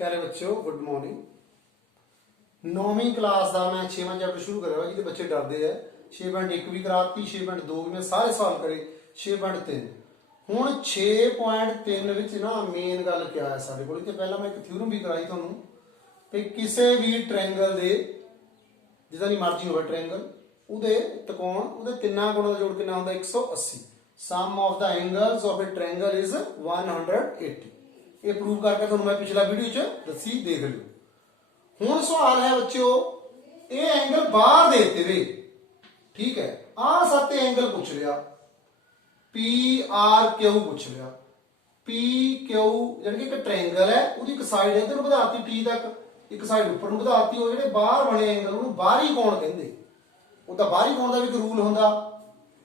प्यारे बच्चों good morning. 9वीं class का मैं 6वां चैप्टर शुरू करा जिहदे बच्चे डरते हैं। 6.1 भी कराती, 6.2 भी मैं सारे सवाल करे, 6.3 हुण 6.3 विच ना मेन गल क्या है साडे कोल। ते पहला मैं एक थ्योरम भी कराई तुहानूं कि किसी भी ट्रायंगल दे जिदा दी मर्जी होवे ट्रायंगल उहदे त्रिकोण उहदे तिन्नां कोणां दा जोड़ कितना हुंदा 180। Sum of the angles of a triangle is 180। ये प्रूव करके तुहानूं मैं पिछला वीडियो च दसी, देख लियो। हुण सवाल है बच्चों, ये एंगल बाहर दे दित्ते वे, ठीक है। आ 7 एंगल पूछ लिया, पी आर क्यू पूछ लिया। पी क्यू यानी कि एक ट्रायंगल है, उसकी एक साइड इधर ਵਧਾਤੀ टी तक, एक साइड ऊपर ਨੂੰ ਵਧਾਤੀ। ਉਹ ਜਿਹੜੇ ਬਾਹਰ ਬਣੇ एंगल ਉਹਨੂੰ ਬਾਹਰੀ ਕੋਣ ਕਹਿੰਦੇ। ਉਹਦਾ ਬਾਹਰੀ ਕੋਣ ਦਾ ਵੀ ਇੱਕ ਰੂਲ ਹੁੰਦਾ।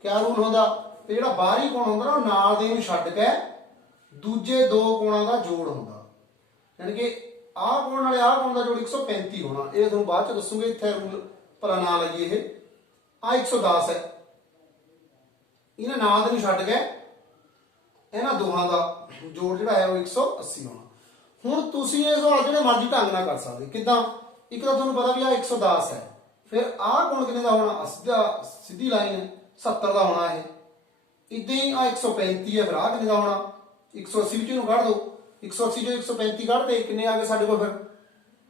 ਕਿਆ ਰੂਲ ਹੁੰਦਾ? ਤੇ ਜਿਹੜਾ ਬਾਹਰੀ ਕੋਣ ਹੁੰਦਾ ਨਾ ਉਹ ਨਾਲ ਦੇ ਨੂੰ ਛੱਡ ਕੇ ਦੂਜੇ ਦੋ ਕੋਣਾਂ ਦਾ ਜੋੜ ਹੁੰਦਾ। ਯਾਨੀ ਕਿ ਆਹ ਕੋਣ ਨਾਲੇ ਆਹ ਕੋਣ ਦਾ ਜੋੜ 135 ਹੋਣਾ। ਇਹ ਤੁਹਾਨੂੰ ਬਾਅਦ ਚ ਦੱਸੂਗੇ, ਇੱਥੇ ਰੂਲ ਭਲਾ ਨਾ ਲਈਏ। ਇਹ ਆ 110 ਹੈ, ਇਹਨਾਂ ਨਾਲ ਦੇ ਨੂੰ ਛੱਡ ਕੇ ਇਹਨਾਂ ਦੋਹਾਂ ਦਾ ਜੋੜ ਜਿਹੜਾ ਹੈ ਉਹ 180 ਹੋਣਾ। ਹੁਣ ਤੁਸੀਂ ਇਹ ਸਵਾਲ ਜਿਹੜੇ ਮਰਜ਼ੀ ਢੰਗ ਨਾਲ ਕਰ ਸਕਦੇ। ਕਿੱਦਾਂ? ਇੱਕ ਤਾਂ ਤੁਹਾਨੂੰ ਪਤਾ ਵੀ ਆ 110 ਹੈ, ਫਿਰ ਆਹ ਕੋਣ ਕਿੰਨੇ ਦਾ ਹੋਣਾ? ਸਿੱਧੀ ਲਾਈਨ ਹੈ 70 ਦਾ ਹੋਣਾ। ਇਹ ਇਦਾਂ ਹੀ ਆ 135 ਹੈ, ਫਿਰ ਆਹ ਕਿੰਨੇ ਦਾ ਹੋਣਾ? 180 ਵਿੱਚੋਂ ਨੂੰ ਕੱਢ ਦੋ। 180 ਚੋਂ 135 ਕੱਢਦੇ ਕਿੰਨੇ ਆ ਗਏ ਸਾਡੇ ਕੋਲ? ਫਿਰ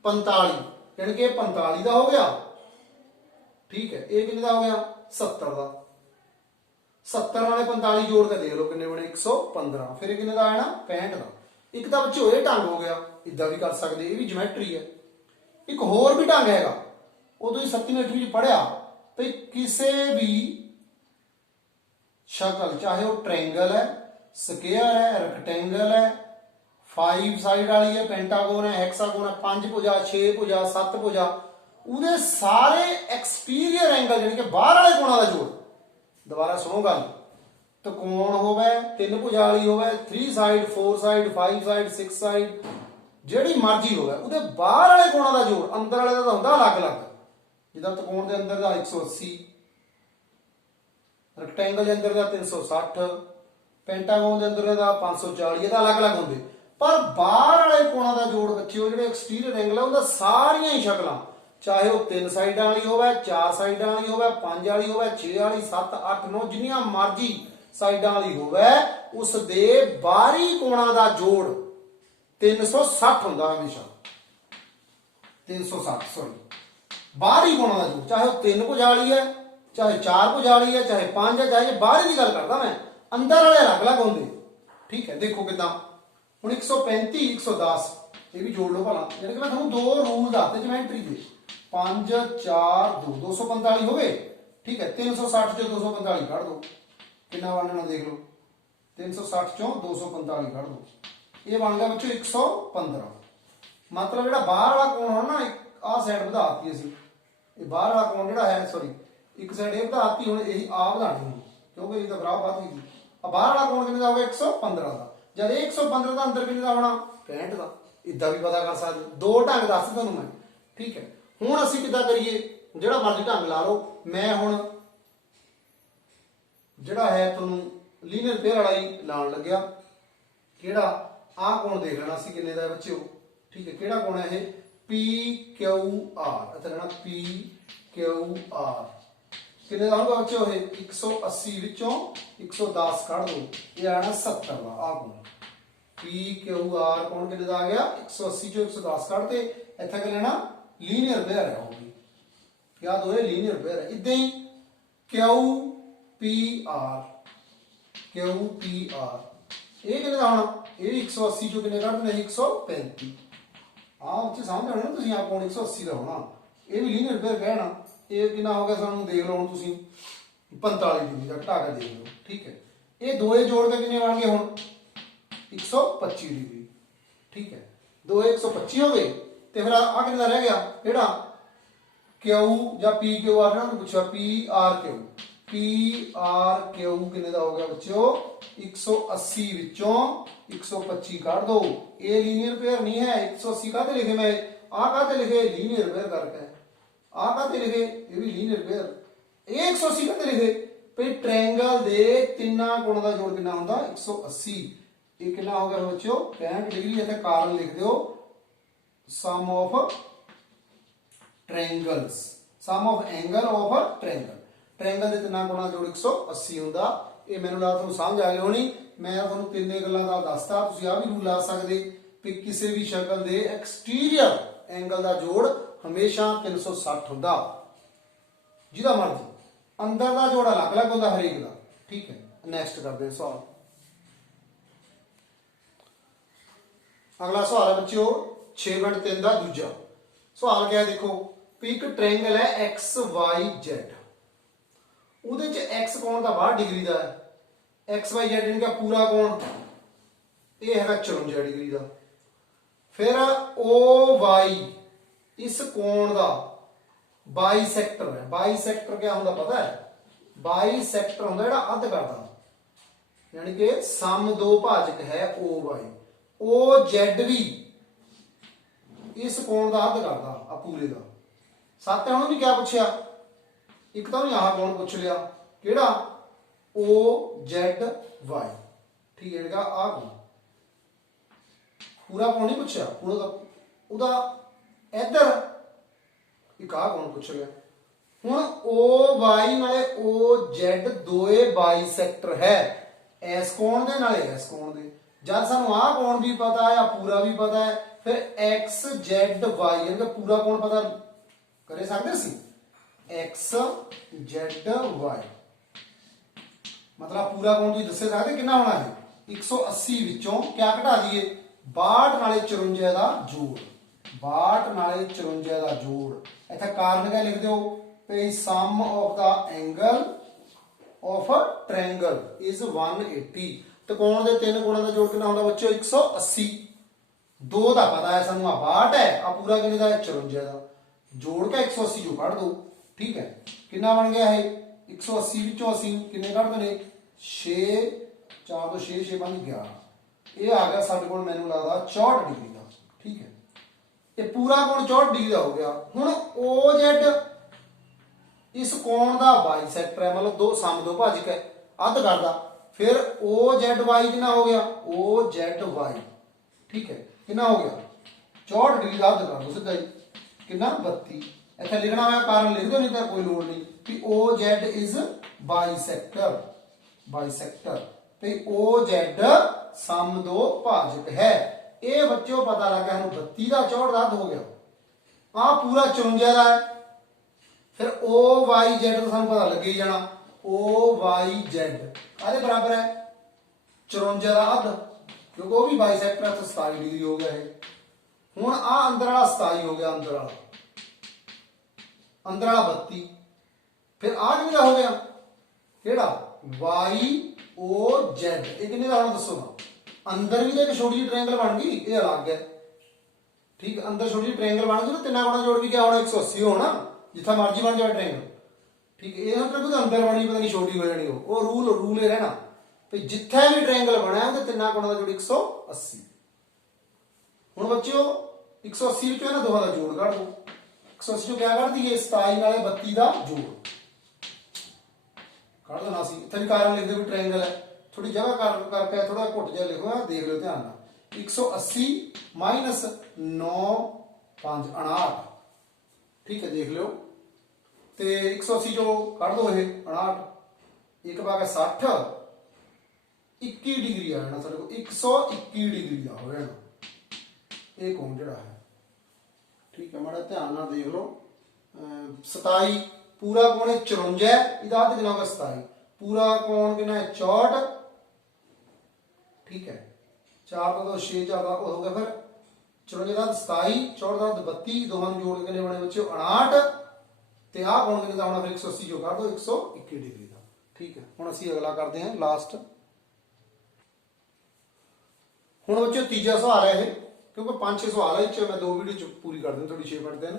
45, ਯਾਨੀ ਕਿ 45 ਦਾ ਹੋ ਗਿਆ, ਠੀਕ ਹੈ। ਇਹ ਕਿੰਨੇ ਦਾ ਹੋ ਗਿਆ? 70 ਦਾ। 70 ਨਾਲੇ 45 ਜੋੜ ਕੇ ਦੇਖ ਲਓ ਕਿੰਨੇ ਬਣੇ? 115। ਫਿਰ ਇਹ ਕਿੰਨੇ ਦਾ ਆਇਆ ਨਾ? 65 ਦਾ। ਇੱਕ ਤਾਂ ਬੱਚੇ ਇਹ ਢੰਗ ਹੋ ਗਿਆ, ਇਦਾਂ ਵੀ ਕਰ ਸਕਦੇ, ਇਹ ਵੀ ਜਿਓਮੈਟਰੀ ਹੈ। ਇੱਕ ਹੋਰ ਵੀ ਢੰਗ ਹੈਗਾ, ਉਦੋਂ ਹੀ 7ਵੀਂ 8ਵੀਂ ਚ ਪੜਿਆ ਤੇ ਕਿਸੇ ਵੀ ਸ਼ਕਲ, ਚਾਹੇ ਉਹ ट्रायंगल है, स्क्वायर है, रेक्टेंगल है, 5 साइड वाली है, पेंटागोन है, हेक्सागोन है, 5 भुजा, 6 भुजा, 7 भुजा, ਉਹਦੇ ਸਾਰੇ एक्सटीरियर एंगल यानी कि बाहर वाले कोणों का जोड़। दोबारा सुनो गल, त्रिकोण होवे, 3 भुजा वाली होवे, 3 साइड, 4 साइड, 5 साइड, 6 साइड, ਜਿਹੜੀ ਮਰਜ਼ੀ ਹੋਵੇ ਉਹਦੇ ਬਾਹਰ ਵਾਲੇ ਕੋਣਾਂ ਦਾ ਜੋੜ ਅੰਦਰ ਵਾਲੇ ਦਾ ਹੁੰਦਾ ਅਲੱਗ-ਅਲੱਗ। ਜਿੱਦਾਂ त्रिकोण ਦੇ ਅੰਦਰ ਦਾ 180, रेक्टेंगल के अंदर का 360, पेंटागोन के अंदर का 540, ये अलग अलग होंगे। पर बाहर वाले कोणों का जोड़ बच्चे जो एक्सटीरियर एंगल है उनका सारिया ही शक्ल, चाहे वह 3 साइडों वाली हो, 4 साइडों वाली हो, 5 वाली हो, 6 वाली, 7, 8, 9 जिन्नियां मर्जी साइडों वाली हो, उस दे बाहरी कोणों का जोड़ 360 होंदा हमेशा। 360 सॉरी, बाहरी कोणों का जोड़, चाहे वह 3 भुजा वाली है, चाहे 4 भुजा वाली है, चाहे 5 है, चाहे बाहर की गल करता मैं, अंदर वाले अलग अलग होंगे, ठीक है। देखो कितना हुण 135 110 ये भी जोड़ लो भला। यानी कि मैं तुहानूं दो रूल दसते ज्योमेट्री के, 5 4 2 245 हो गए, ठीक है। 360 चों 245 कढ़ दो, कितना बनना देख लो। 360 चों 245 कढ़ दो, ये बन गया बच्चों 115। मतलब जिहड़ा बाहर वाला कोण है ना, आ साइड वधाती असीं, ये बाहर वाला कोण जिहड़ा है, सॉरी एक साइड ये वधाती, हुण यही आ वधाणी क्योंकि ये तो बराबर वध गई। बाहर वाला कोण कितने का होगा? 115 का। जब 115 का अंदर कितने का होना? 65 का। इदा भी पता कर सकते, दो ढंग दस तुहानूं मैं, ठीक है। हुण असीं किदां करिए? जिहड़ा मर्जी ढंग ला लो। मैं हुण जिहड़ा है तुहानूं लीनियर पेयर वाला ही लाण लग्या। किहड़ा? आ कोण देख लेना असीं किन्ने दा है बच्चों, ठीक है। किहड़ा कोण है ये? P Q R. इत्थे लेना पी क्यू आर किन्ने दा होगा बच्चों? ये 180 विचों 110 कढ़ दो, ये आना 70 का। आ कोण पी क्यू आर कोण किन्ने दा आ गया? 180 चों 110 कढ़ते, इत्थे कि लेना लीनियर पेयर है, होगी याद होए लीनियर पेयर है। इदां ही Q P R, Q P R ये किन्ने दा होना? ये 180 चों किन्ने कढ़ देने? 135। आ बच्चे समझ आना तुसीं, आ कोण 180 दा होना, ये भी लीनियर पेयर कहना। ये कितना हो गया सानू देख लो, 45 डिग्री का घटा के देख लो, ठीक है। ये दोए जोड़ के कितने बन गए? हुण 125 डिग्री, ठीक है। दो 125 हो गए, तो फिर आ कितना रह गया? जेड़ा क्यू या पी क्यू आर ना पूछा, P R Q, P R Q कितने का हो गया बच्चों? 180 विचों 125 काट दो। ये लीनियर पेयर नहीं है। 180 काते लिखे मैं, आ काते लिखे? लीनियर पेयर करके। आ काते लिखे? ये भी लीनियर पेयर। 180 काते लिखे? पे ट्रायंगल दे तिन्ना कोणों का जोड़ कितना हुंदा? 180। ये कितना हो गया बच्चों? 65 डिग्री। इत्थे कारण लिख दो sum of triangles, sum of angle of triangle, triangle ਦੇ ਤਿੰਨਾਂ ਕੋਣਾਂ ਦਾ ਜੋੜ 180 ਹੁੰਦਾ। ਇਹ ਮੈਨੂੰ ਲੱਗਦਾ ਤੁਹਾਨੂੰ ਸਮਝ ਆ ਗਈ ਹੋਣੀ। ਮੈਂ ਤੁਹਾਨੂੰ ਤਿੰਨੇ ਗੱਲਾਂ ਦਾ ਦੱਸਤਾ, ਤੁਸੀਂ ਆ ਵੀ ਰੂਲ ਲਾ ਸਕਦੇ ਕਿ ਕਿਸੇ ਵੀ ਸ਼ਕਲ ਦੇ ਐਕਸਟੀਰੀਅਰ ਐਂਗਲ ਦਾ ਜੋੜ ਹਮੇਸ਼ਾ 360 ਹੁੰਦਾ, ਜਿਹਦਾ ਮਰਜ਼ੀ। ਅੰਦਰ ਦਾ ਜੋੜ ਅਲੱਗ-ਅਲੱਗ ਹੁੰਦਾ ਹਰੇਕ ਦਾ। ਠੀਕ ਹੈ, ਨੈਕਸਟ ਕਰਦੇ ਹਾਂ ਸਵਾਲ। ਅਗਲਾ ਸਵਾਲ ਹੈ ਬੱਚਿਓ 6.3 ਦਾ ਦੂਜਾ ਸਵਾਲ। ਕਿਹਾ ਦੇਖੋ ਵੀ ਇੱਕ ਟ੍ਰਾਇੰਗਲ ਹੈ ਐਕਸ ਵਾਈ ਜ਼ੈਡ, ਉਹਦੇ ਚ ਐਕਸ ਕੋਣ ਦਾ 62 ਡਿਗਰੀ ਦਾ ਹੈ, ਐਕਸ ਵਾਈ ਜ਼ੈਡ ਯਾਨੀ ਕਿ ਪੂਰਾ ਕੋਣ ਇਹ ਹੈਗਾ 54 ਡਿਗਰੀ ਦਾ। ਫਿਰ ਓ ਵਾਈ ਇਸ ਕੋਣ ਦਾ ਬਾਈਸੈਕਟਰ ਹੈ। ਬਾਈਸੈਕਟਰ ਕਿਆ ਹੁੰਦਾ ਪਤਾ ਹੈ? ਬਾਈਸੈਕਟਰ ਹੁੰਦਾ ਜਿਹੜਾ ਅੱਧ ਕਰਦਾ, ਯਾਨੀ ਕਿ ਸਮ ਦੋ ਭਾਜਕ ਹੈ ਓ ਵਾਈ। ਓ ਜ਼ੈਡ ਵੀ ਇਸ ਕੋਣ ਦਾ ਅੱਧ ਕਰਦਾ ਆ ਪੂਰੇ ਦਾ। ਸੱਤ ਹੁਣ ਵੀ ਕਿਆ ਪੁੱਛਿਆ? ਇੱਕ ਤਾਂ ਵੀ ਆਹ ਕੋਣ ਪੁੱਛ ਲਿਆ, ਕਿਹੜਾ? ਓ ਜ਼ੈਡ ਵਾਈ। ਠੀਕ ਹੈ, ਜਿਹੜਾ ਆਹ ਕੋਣ ਪੂਰਾ ਕੋਣ ਨਹੀਂ ਪੁੱਛਿਆ, ਪੂਰਾ ਦਾ ਉਹਦਾ ਇੱਧਰ ਇੱਕ ਆਹ ਕੋਣ ਪੁੱਛ ਗਿਆ। ਹੁਣ ਓ ਵਾਈ ਨਾਲੇ ਓ ਜ਼ੈਡ ਦੋਏ ਬਾਈਸੈਕਟਰ ਹੈ, ਇਸ ਕੋਣ ਦੇ ਨਾਲੇ ਇਸ ਕੋਣ ਦੇ। ਜਦ ਸਾਨੂੰ ਆਹ ਕੋਣ ਵੀ ਪਤਾ ਹੈ, ਆ ਪੂਰਾ ਵੀ ਪਤਾ ਹੈ, ਫਿਰ ਐਕਸ ਜ਼ੈਡ ਵਾਈ ਯਾਨੀ ਕਿ ਪੂਰਾ ਕੋਣ ਪਤਾ ਕਰੇ ਸਕਦੇ ਸੀ। ਐਕਸ ਜ਼ੈਡ ਵਾਈ ਮਤਲਬ ਪੂਰਾ ਕੋਣ ਤੁਸੀਂ ਦੱਸੇ ਸਕਦੇ ਕਿੰਨਾ ਹੋਣਾ ਹੈ? 180 ਵਿੱਚੋਂ ਕਿਆ ਘਟਾ ਦਈਏ? 62 ਨਾਲੇ 54 ਦਾ ਜੋੜ। 62 ਨਾਲੇ 54 ਦਾ ਜੋੜ। ਇੱਥੇ ਕਾਰਨ ਕਿਆ ਲਿਖ ਦਿਓ ਵੀ sum of the angle of triangle is 180। ਤੇ ਕੋਣ ਦੇ ਤਿੰਨ ਕੋਣਾਂ ਦਾ ਜੋੜ ਕਿੰਨਾ ਹੁੰਦਾ ਬੱਚਿਓ? 180। ਦੋ ਦਾ ਪਤਾ ਹੈ ਸਾਨੂੰ, ਆ 62 ਹੈ, ਆ ਪੂਰਾ ਕਿੰਨੇ ਦਾ? 54 ਦਾ। ਜੋੜ ਕੇ 180 ਜੋ ਕੱਢ ਦੋ। ਠੀਕ ਹੈ, ਕਿੰਨਾ ਬਣ ਗਿਆ ਇਹ? 180 ਵਿੱਚੋਂ ਅਸੀਂ ਕਿੰਨੇ ਕੱਢਦੇ ਨੇ? 6 4 ਤੋਂ 6 6 5 11। ਇਹ ਆ ਗਿਆ ਸਾਡੇ ਕੋਲ ਮੈਨੂੰ ਲੱਗਦਾ 64 ਡਿਗਰੀ ਦਾ। ਠੀਕ ਹੈ, ਇਹ ਪੂਰਾ ਕੋਣ 64 ਡਿਗਰੀ ਦਾ ਹੋ ਗਿਆ। ਹੁਣ ਓ ਜ਼ੈਡ ਇਸ ਕੋਣ ਦਾ ਬਾਈਸੈਕਟਰ ਹੈ, ਮਤਲਬ ਦੋ ਸਮ ਦੋ ਭਾਜਕ ਹੈ, ਅੱਧ ਕਰਦਾ। ਫਿਰ ਓ ਜ਼ੈਡ ਵਾਈ ਕਿੰਨਾ ਹੋ ਗਿਆ? ਓ ਜ਼ੈਡ ਵਾਈ। ਠੀਕ ਹੈ, ਕਿੰਨਾ ਹੋ ਗਿਆ? 64 ਡਿਗਰੀ ਦਾ ਅੱਧ ਕਰ ਦੋ ਸਿੱਧਾ ਹੀ। ਕਿੰਨਾ? 32। ਇੱਥੇ ਲਿਖਣਾ ਹੋਇਆ ਕਾਰਨ ਲਿਖ ਦਿਓ, ਨਹੀਂ ਤਾਂ ਕੋਈ ਲੋੜ ਨਹੀਂ। ਵੀ ਓ ਜ਼ੈਡ ਇਜ਼ ਬਾਈਸੈਕਟਰ, ਬਾਈਸੈਕਟਰ ਤੇ ਓ ਜ਼ੈਡ ਸਮ ਦੋ ਭਾਜਕ ਹੈ। ਇਹ ਬੱਚਿਓ ਪਤਾ ਲੱਗ ਗਿਆ ਸਾਨੂੰ 32 ਦਾ 64 ਦਾ ਅੱਧ ਹੋ ਗਿਆ। ਆ ਪੂਰਾ 54 ਦਾ ਹੈ। ਫਿਰ ਓ ਵਾਈ ਜ਼ੈਡ ਤਾਂ ਸਾਨੂੰ ਪਤਾ ਲੱਗੇ ਹੀ ਜਾਣਾ। ਓ ਵਾਈ ਜ਼ੈਡ ਆਦੇ ਬਰਾਬਰ ਹੈ 54 ਦਾ ਅੱਧ, ਕਿਉਂਕਿ ਉਹ ਵੀ ਬਾਈਸੈਕਟਰ ਹੈ, 27 ਡਿਗਰੀ ਹੋ ਗਿਆ ਇਹ। ਹੁਣ ਆ ਅੰਦਰ ਵਾਲਾ 27 ਹੋ ਗਿਆ, ਅੰਦਰ ਵਾਲਾ 32। ਫਿਰ ਆ ਕਿੰਨੇ ਦਾ ਹੋ ਗਿਆ? ਕਿਹੜਾ? ਵਾਈ ਓ ਜ਼ੈਡ। ਇਹ ਕਿੰਨੇ ਦਾ ਹੋਣਾ ਦੱਸੋ ਨਾ? ਅੰਦਰ ਵੀ ਤਾਂ ਇੱਕ ਛੋਟੀ ਜਿਹੀ ਟ੍ਰਾਇੰਗਲ ਬਣ ਗਈ, ਇਹ ਅਲੱਗ ਹੈ। ਠੀਕ, ਅੰਦਰ ਛੋਟੀ ਜਿਹੀ ਟ੍ਰਾਇੰਗਲ ਬਣ ਗਈ ਨਾ, ਤਿੰਨਾਂ ਕੋਣਾਂ ਜੋੜ ਵੀ ਕਿਆ ਹੋਣਾ? 180 ਹੋਣਾ, ਜਿੱਥਾ ਮਰਜ਼ੀ ਬਣ ਜਾਵੇ ਟ੍ਰਾਇੰਗਲ। ਠੀਕ, ਇਹ ਨਾ ਕਿ ਅੰਦਰ ਬਣੀ ਪਤਾ ਨਹੀਂ ਛੋਟੀ ਹੋ ਜਾਣੀ, ਉਹ ਰੂਲ ਹੀ ਰਹਿਣਾ ਵੀ ਜਿੱਥੇ ਵੀ ਟ੍ਰਾਇੰਗਲ ਬਣਿਆ ਉਹਦੇ ਤਿੰਨਾਂ ਕੋਣਾਂ ਦਾ ਜੋੜ 180। ਹੁਣ ਬੱਚਿਓ 180 ਵਿੱਚੋਂ ਇਹਨਾਂ ਦੋਹਾਂ ਦਾ ਜੋੜ ਕੱਢ ਦੋ। 180 ਚੋਂ ਕਿਆ ਕੱਢ ਦਈਏ? 27 ਨਾਲੇ 32 ਦਾ ਜੋੜ ਕੱਢ ਦੇਣਾ ਸੀ। ਇੱਥੇ ਵੀ ਕਾਰਨ ਲਿਖ ਦਿਓ ਵੀ ਟ੍ਰਾਇੰਗਲ ਹੈ। ਥੋੜੀ ਜਗ੍ਹਾ ਕਰਕੇ ਥੋੜਾ ਘੁੱਟ ਜਿਹਾ ਲਿਖੋ, ਦੇਖ ਲਿਓ ਧਿਆਨ ਨਾਲ। 180 ਮਾਈਨਸ 9 5 59। ਠੀਕ ਹੈ, ਦੇਖ ਲਿਓ। ਤੇ 180 ਚੋਂ ਕੱਢ ਦੋ ਇਹ 59, ਇੱਕ ਪਾ ਕੇ 60, 21 ਡਿਗਰੀ ਆ ਜਾਣਾ ਸਾਡੇ ਕੋਲ। 121 ਡਿਗਰੀ ਦਾ ਹੋ ਜਾਣਾ ਇਹ ਕੋਣ ਜਿਹੜਾ ਹੈ। ਠੀਕ ਹੈ, ਮਾੜਾ ਧਿਆਨ ਨਾਲ ਦੇਖ ਲਓ। 27 ਪੂਰਾ ਕੋਣ ਹੈ 54, ਇਹਦਾ ਅੱਧ ਕਿੰਨਾ ਹੋਗਾ? 27। ਪੂਰਾ ਕੋਣ ਕਿੰਨਾ ਹੈ? 64। ਠੀਕ ਹੈ, 4 ਤੋਂ 6 ਜ਼ਿਆਦਾ ਹੋ ਗਿਆ। ਫਿਰ 54 ਦਾ 27, 64 ਦਾ 32, ਦੋਹਾਂ ਨੂੰ ਜੋੜ ਕੇ ਕਿੰਨੇ ਬਣੇ ਬੱਚਿਓ? 59। ਤੇ ਆਹ ਕੋਣ ਕਿੰਨੇ ਦਾ ਹੋਣਾ? ਫਿਰ 180 ਜੋ ਕੱਢ ਦੋ 121 ਡਿਗਰੀ ਦਾ। ਠੀਕ ਹੈ, ਹੁਣ ਅਸੀਂ ਅਗਲਾ ਕਰਦੇ ਹਾਂ ਲਾਸਟ। ਹੁਣ ਬੱਚਿਓ ਤੀਜਾ ਸਵਾਲ ਹੈ ਇਹ, ਕਿਉਂਕਿ 5-6 ਸਵਾਲ ਹੈ, ਇਹ 'ਚ ਮੈਂ 2 ਵੀਡੀਓ ਚ ਪੂਰੀ ਕਰ ਦਿੰਦਾ ਤੁਹਾਡੀ 6.3।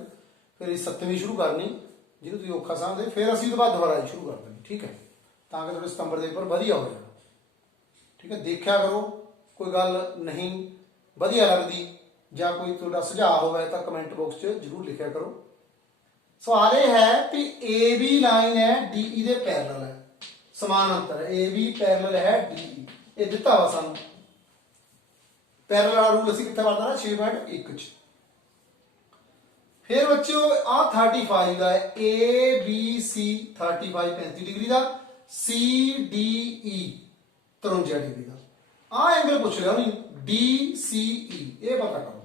ਫਿਰ ਇਹ 7ਵੀਂ ਸ਼ੁਰੂ ਕਰਨੀ ਜਿਹਨੂੰ ਤੁਸੀਂ ਔਖਾ ਸਮਝਦੇ, ਫਿਰ ਅਸੀਂ ਉਹਦੇ ਬਾਅਦ ਦੁਬਾਰਾ ਸ਼ੁਰੂ ਕਰ ਦੇਣੀ। ਠੀਕ ਹੈ, ਤਾਂ ਕਿ ਤੁਹਾਡੇ ਸਤੰਬਰ ਦੇ ਪੇਪਰ ਵਧੀਆ ਹੋ ਜਾਣ। ਠੀਕ ਹੈ, ਦੇਖਿਆ ਕਰੋ, ਕੋਈ ਗੱਲ ਨਹੀਂ ਵਧੀਆ ਲੱਗਦੀ ਜਾਂ ਕੋਈ ਤੁਹਾਡਾ ਸੁਝਾਅ ਹੋਵੇ ਤਾਂ ਕਮੈਂਟ ਬਾਕਸ 'ਚ ਜ਼ਰੂਰ ਲਿਖਿਆ ਕਰੋ। ਸਵਾਲ ਇਹ ਹੈ ਕਿ ਏ ਬੀ ਲਾਈਨ ਹੈ ਡੀ ਦੇ ਪੈਰਲਲ ਹੈ, ਸਮਾਨ ਅੰਤਰ ਹੈ। ਏ ਬੀ ਪੈਰਲਲ ਹੈ ਡੀ, ਇਹ ਦਿੱਤਾ ਵਾ ਸਾਨੂੰ। ਪੈਰਲਲ ਵਾਲਾ ਰੂਲ ਅਸੀਂ ਕਿੱਥੇ ਵਰਤਣਾ? 6.1 'ਚ। फिर बच्चों आ 35 का है ए बी सी 35 35 डिग्री का सी डी ई 53 डिग्री का आ एंगल पूछ लिया नहीं डी सी ई ये पता करो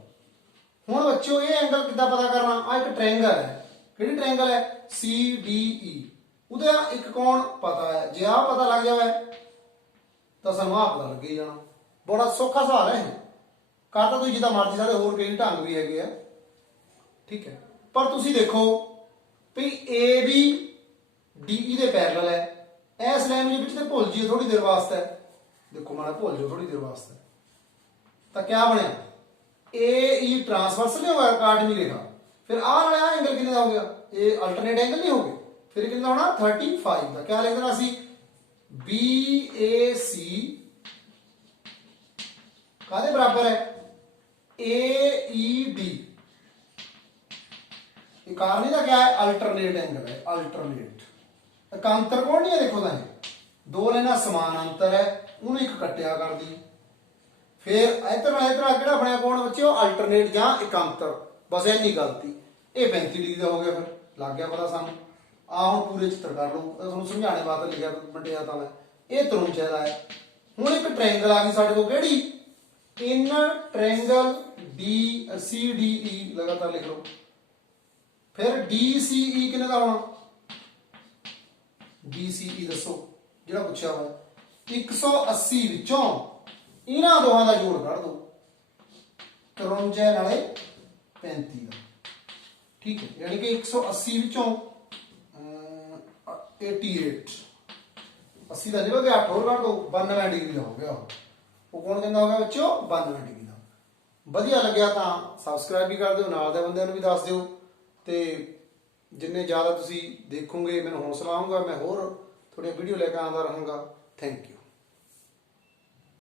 हुण बच्चों ये एंगल कितना पता करना आ एक ट्रायंगल है किहड़ी ट्रायंगल है सी डी ई उहदा एक कोण पता है जे आ पता लग जाए तो सानू आ पता लग ही जाना बड़ा सौखा सवाल है करता तुसीं जिद्दां मर्जी सारे होर कई ढंग भी हैगे आ ठीक है पर तुसीं देखो भी ए बी डी ई दे पैरेलल है इस लाइन में तो भुल जाइए थोड़ी देर वास्ते देखो माड़ा भुल जाओ थोड़ी देर वास्ते तो क्या बने ए ई ट्रांसवर्स नहीं होगा काटनी रेखा फिर आ वाला एंगल कितने का हो गया ये अल्टरनेट एंगल नहीं हो गए फिर कितने होना 35 का क्या लिख देना सी बी ए सी कादे बराबर है ए ई डी कारण का क्या है अल्टरनेट एंगल है अल्टरनेट एकांतर कोण नहीं है देखो ना दो लाइना समान अंतर है उन्हें एक कट्टिया कर दी फिर इधर किहड़ा बनया कोण बच्चों अल्टरनेट जां एकांतर बस इन्नी गलती ये 35 डिग्री का हो गया फिर लग गया पता सानू आ हुण पूरे चित्र कर लो तुहानूं समझाने वास्ते लिखिया बंटिया तां मैं ये 53 का है हुण एक ट्रायंगल आ गई साडे कोल किहड़ी in triangle D C D E लगातार लिख लो फिर डी सी ई किन्ने का होना डी सी ई दसो जिहड़ा पुछया हुआ 180 विचों इन्हां दोहां दा जोड़ कढ दो 53 नाले 35 का ठीक है यानी कि 180 विचों 88 80 का निकल गया 8 और कढ दो 92 डिग्री का हो गया वो कौन कहंदा हो गया बच्चों 92 डिग्री का वधिया लग्या तां सबसक्राइब भी कर दिओ नाल दे बंदिआं नूं भी दस दिओ ਤੇ ਜਿੰਨੇ ਜ਼ਿਆਦਾ ਤੁਸੀਂ ਦੇਖੋਗੇ ਮੈਨੂੰ ਹੌਸਲਾ ਆਊਗਾ ਮੈਂ ਹੋਰ ਥੋੜ੍ਹੀਆਂ ਵੀਡੀਓ ਲੈ ਕੇ ਆਉਂਦਾ ਰਹਾਂਗਾ ਥੈਂਕ ਯੂ